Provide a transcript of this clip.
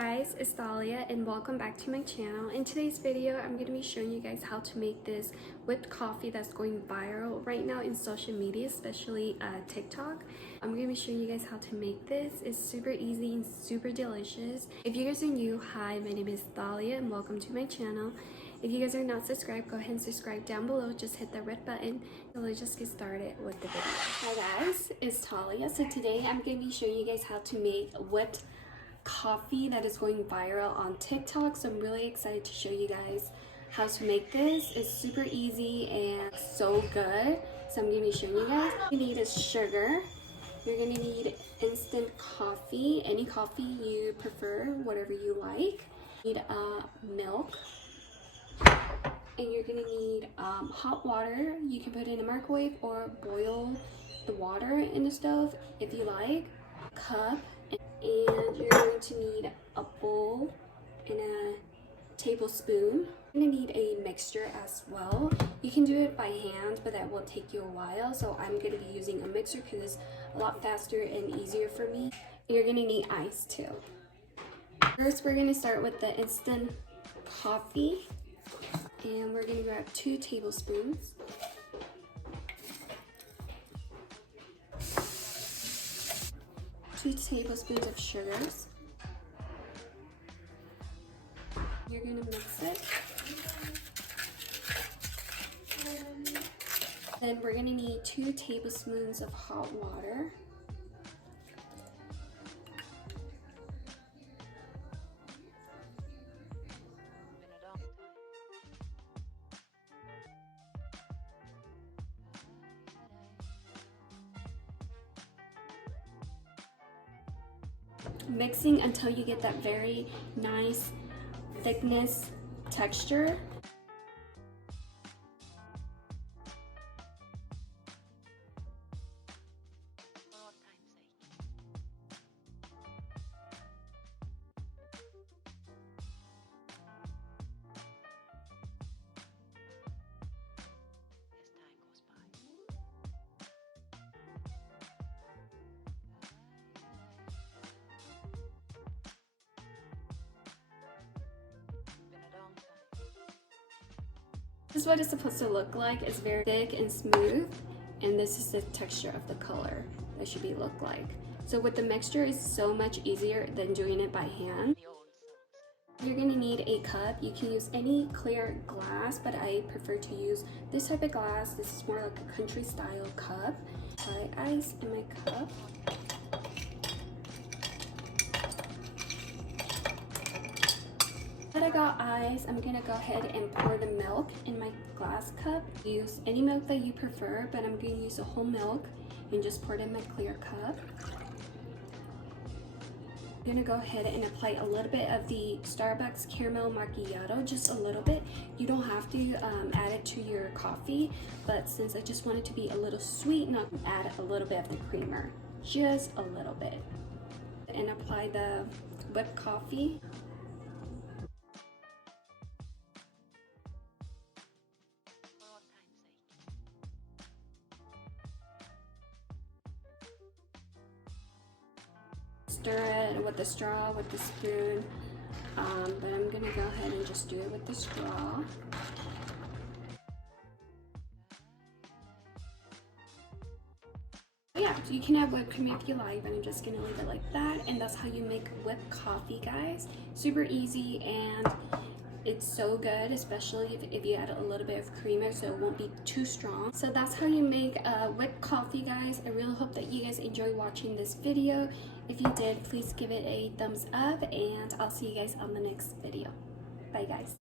guys, it's Thalia and welcome back to my channel. In today's video, I'm going to be showing you guys how to make this whipped coffee that's going viral right now in social media, especially TikTok. I'm going to be showing you guys how to make this. It's super easy and super delicious. If you guys are new, hi, my name is Thalia and welcome to my channel. If you guys are not subscribed, go ahead and subscribe down below. Just hit the red button. So let's just get started with the video. Hi guys, it's Thalia. So today I'm going to be showing you guys how to make whipped coffee that is going viral on TikTok. So I'm really excited to show you guys how to make this. It's super easy and so good. So I'm going to be showing you guys. What you need is sugar. You're going to need instant coffee, any coffee you prefer, whatever you like. You need milk. And you're going to need hot water. You can put it in a microwave or boil the water in the stove if you like. A cup. And you're going to need a bowl and a tablespoon. You're going to need a mixture as well. You can do it by hand, but that will take you a while. So I'm going to be using a mixer because it's a lot faster and easier for me. And you're going to need ice too. First, we're going to start with the instant coffee. And we're going to grab 2 tablespoons. Two tablespoons of sugars. You're gonna mix it. Then we're gonna need 2 tablespoons of hot water. Mixing until you get that very nice thickness texture. This is what it's supposed to look like. It's very thick and smooth, and this is the texture of the color that should be look like. So with the mixture, it's so much easier than doing it by hand. You're gonna need a cup. You can use any clear glass, but I prefer to use this type of glass. This is more like a country style cup. Apply ice in my cup. Now that I got ice, I'm gonna go ahead and pour the milk in my glass cup. Use any milk that you prefer, but I'm gonna use the whole milk and just pour it in my clear cup. I'm gonna go ahead and apply a little bit of the Starbucks caramel macchiato, just a little bit. You don't have to add it to your coffee, but since I just want it to be a little sweet, not add a little bit of the creamer, just a little bit. And apply the whipped coffee. Stir it with the straw, with the spoon, but I'm gonna go ahead and just do it with the straw. Yeah, so you can add whipped cream if you like, but I'm just gonna leave it like that, and that's how you make whipped coffee, guys. Super easy, and it's so good, especially if you add a little bit of creamer so it won't be too strong. So that's how you make whipped coffee, guys. I really hope that you guys enjoy watching this video. If you did, please give it a thumbs up, and I'll see you guys on the next video. Bye, guys.